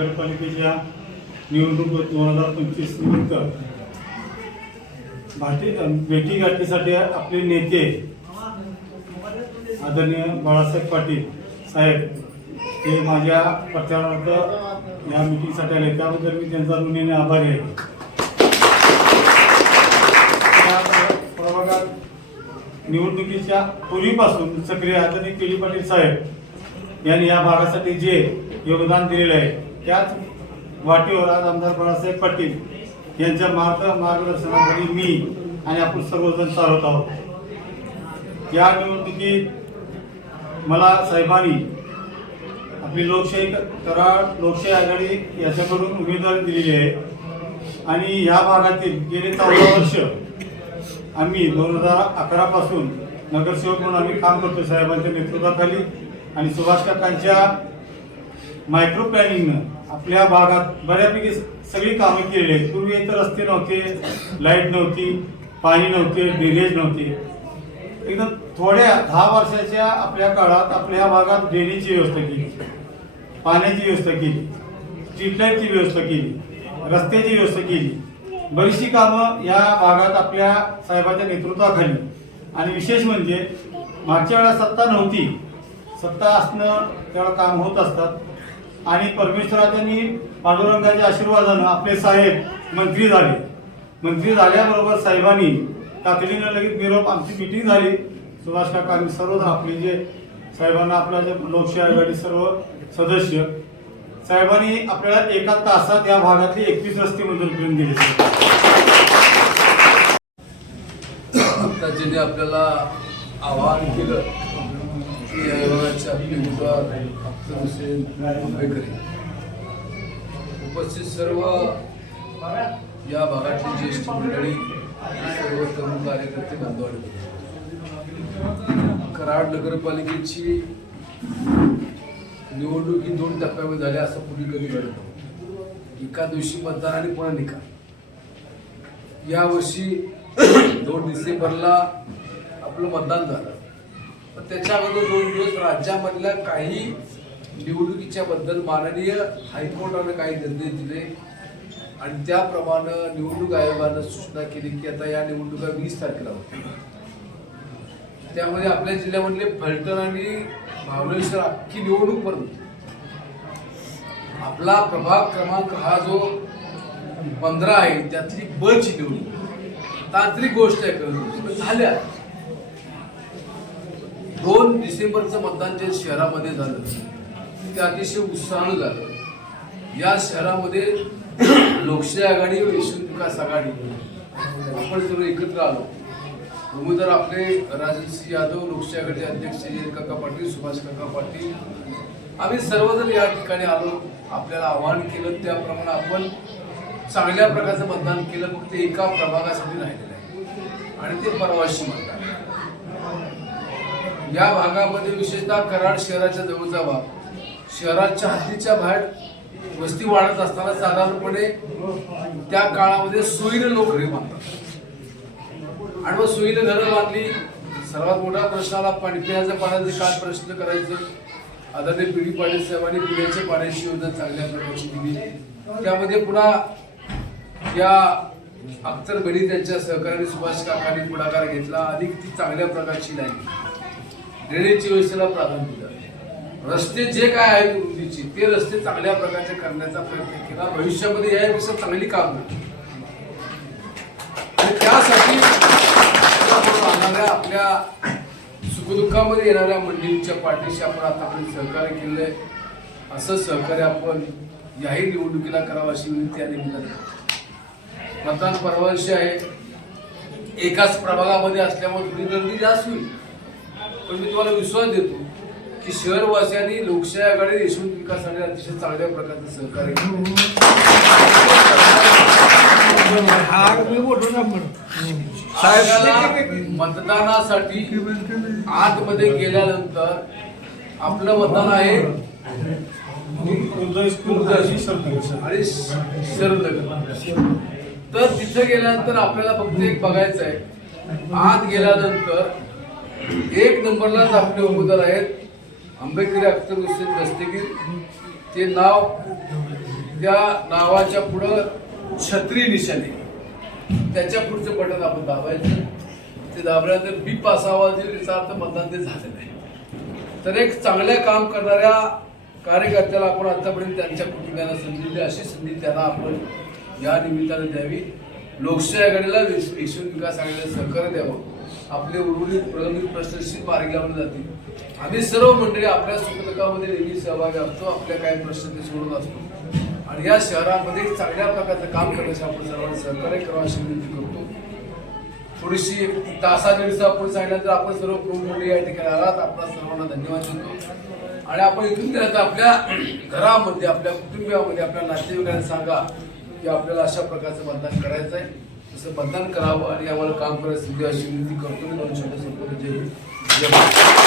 नगरपालिकेच्या निवडणूक दोन हजार पंचवीस निमित्त भेटी भेटीगाठीसाठी आपले नेते आदरणीय बाळासाहेब पाटील साहेब हे माझ्या प्रचारार्थ या मिटिंगसाठी आले. त्याबद्दल मी त्यांचा ऋणीने आभारी आहे. प्रभागात निवडणुकीच्या पूर्वीपासून सक्रिय आदरणीय केळी पाटील साहेब यांनी या भागासाठी जे योगदान दिलेलं आहे त्याच वाटेवर आज आमदार बाळासाहेब पाटील यांच्या मार्ग मार्गदर्शनाखाली मी आणि आपण सर्वजण चालवत आहोत. या निवडणुकीत मला साहेबांनी आपली लोकशाही कराड लोकशाही आघाडी याच्याकडून उमेदवारी दिलेली आहे. आणि या भागातील गेले चौदा वर्ष आम्ही दोन हजार अकरापासून नगरसेवक म्हणून आम्ही काम करतो साहेबांच्या नेतृत्वाखाली. आणि सुभाष काकांच्या मायक्रो प्लॅनिंगनं आपल्या भागात बऱ्यापैकी सगळी कामं केलेली आहेत. पूर्वी इथं रस्ते नव्हते लाइट नव्हती पाणी नव्हते ड्रेनेज नव्हते. एकदम थोड्या दहा वर्षाच्या आपल्या काळात आपल्या भागात ड्रेनेजची व्यवस्था केली. पाण्याची व्यवस्था केली. स्ट्रीटलाईटची व्यवस्था केली. रस्त्याची व्यवस्था केली. बरीचशी कामं या भागात आपल्या साहेबांच्या नेतृत्वाखाली. आणि विशेष म्हणजे मागच्या वेळा सत्ता नव्हती. सत्ता असणं त्यावेळेला काम होत असतात. आणि परमेश्वराच्यांनी पांडुरंगाच्या आशीर्वादानं आपले साहेब मंत्री झाले. मंत्री झाल्याबरोबर साहेबांनी तातडीनं लगेच निरोप आमची मिटिंग झाली. सुभाष काका आम्ही सर्व आपले जे साहेबांना आपल्या जे लोकशाही आघाडी सर्व सदस्य साहेबांनी आपल्याला एका तासात या भागातली एकवीस रस्ते मंजूर करून दिले आता आपल्याला आवाहन केलं की या विभागाचे आपले उमेदवार अख्तर हुसेन आंबेकर उपस्थित सर्व या भागातली ज्येष्ठ मंडळी सर्व तरुण कार्यकर्ते बांधवाडे कराड नगरपालिकेची निवडणुकी दोन टप्प्यामध्ये झाल्या असं पूर्वी कधी घडत एका दिवशी मतदान आणि पुन्हा निकाल. यावर्षी दोन डिसेंबरला आपलं मतदान झालं. पण त्याच्या अगोदर दोन दिवस राज्यामधल्या काही निवडणुकीच्या बद्दल माननीय हायकोर्टानं काही निर्देश दिले. आणि त्याप्रमाणे निवडणूक आयोगानं सूचना केली की आता या निवडणुका वीस तारखेला होत्या त्यामध्ये आपल्या जिल्ह्यामधले फलटण आणि भावनेश्वर अख्खी निवडणूक पण आपला प्रभाग क्रमांक हा जो पंधरा आहे त्यातली बची निवडणूक. तांत्रिक गोष्ट आहे झाल्या. दोन डिसेंबरचं मतदान जे शहरामध्ये झालं ते अतिशय उत्साहानं झालं. या शहरामध्ये लोकशाही आघाडी व यशवंत विकास आघाडी आपण सर्व एकत्र आलो. उमेदवार आपले राजनसिंह यादव लोकशाही आघाडी अध्यक्ष काका पाटील सुभाष काका पाटील. आम्ही सर्वजण या ठिकाणी आलो आपल्याला आवाहन केलं त्याप्रमाणे आपण चांगल्या प्रकारचं मतदान केलं फक्त एका प्रभागासाठी राहिलेलं आहे. आणि ते परवाशी मतदान. या भागामध्ये विशेषतः कराड शहराच्या जवळचा भाग. शहराच्या हद्दीच्या बाहेर वस्ती वाढत असताना साधारणपणे त्या काळामध्ये सोयीनं लोक घरे बांधतात. आणि मग सोयीनं घरं बांधली सर्वात मोठा प्रश्न आला पाणी पिण्याच्या पाण्याचं काय प्रश्न करायचं? आदरणीय पिढी पाटील साहेबांनी पिण्याच्या पाण्याची योजना चांगल्या प्रकारची दिली. त्यामध्ये पुन्हा या अख्तर बेडी त्यांच्या सहकारी सुभाष काकांनी पुढाकार घेतला. अधिक ती चांगल्या प्रकारची लागली ड्रेनेजची व्यवस्थेला प्राधान्य दिलं. रस्ते जे काय आहेत रुंदीची ते रस्ते चांगल्या प्रकारचे करण्याचा प्रयत्न केला. भविष्यामध्ये यापेक्षा चांगली काम होईल. आणि त्यासाठी आपल्या सुखदुःखामध्ये येणाऱ्या मंडळींच्या पाठीशी आपण आतापर्यंत सहकार्य केलंय असं सहकार्य आपण याही निवडणुकीला करावं अशी विनंती या निमित्ताने मतदान परवानशी आहे. एकाच प्रभागामध्ये असल्यामुळे थोडी गर्दी जास्त होईल. पण मी तुम्हाला विश्वास देतो की शहरवासियांनी लोकशाही आघाडी यशवंत विकास आघाडी अतिशय चांगल्या प्रकारचं सहकार्य. आपल्याला मतदानासाठी आतमध्ये गेल्यानंतर आपलं मतदान आहे आणि शरदनगर तर तिथे गेल्यानंतर आपल्याला फक्त एक बघायचं आहे आत गेल्यानंतर एक नंबरलाच आपले उमेदवार आहेत आंबेडकरी अख्तर हुसेन दस्तगीर ते नाव त्या नावाच्या पुढं छत्री निशाने त्याच्या पुढचं बटन आपण दाबायचं. ते दाबल्यानंतर बी असा आवाज याचा अर्थ मतदान ते झालेलं आहे तर एक चांगलं काम करणाऱ्या कार्यकर्त्याला आपण आतापर्यंत त्यांच्या कुटुंबियांना संधी दिली. अशी संधी त्यांना आपण या निमित्तानं द्यावी. लोकशाही आघाडीला विश्व विकास आघाडीला सहकार्य द्यावं. आपले उर्वरित प्रलंबित प्रश्न निश्चित मार्गी लावले जातील. आम्ही सर्व मंडळी आपल्या सुपथकामध्ये नेहमी सहभागी असतो आपल्या काही प्रश्न ते सोडत असतो. आणि या शहरामध्ये चांगल्या प्रकारचं काम करण्यास आपण सर्वांनी सहकार्य करावं अशी विनंती करतो. थोडीशी तासा दिवसा आपण सांगितलं तर आपण सर्व प्रमुख मंडळी या ठिकाणी आलात. आपला सर्वांना धन्यवाद देतो. आणि आपण इथून तर आपल्या घरामध्ये आपल्या कुटुंबियामध्ये आपल्या नातेवाईकांना सांगा की आपल्याला अशा प्रकारचं मतदान करायचं आहे तसं मतदान करावं आणि आम्हाला काम करायचं संधी अशी विनंती करतो मी दोन शब्द संपवतो जे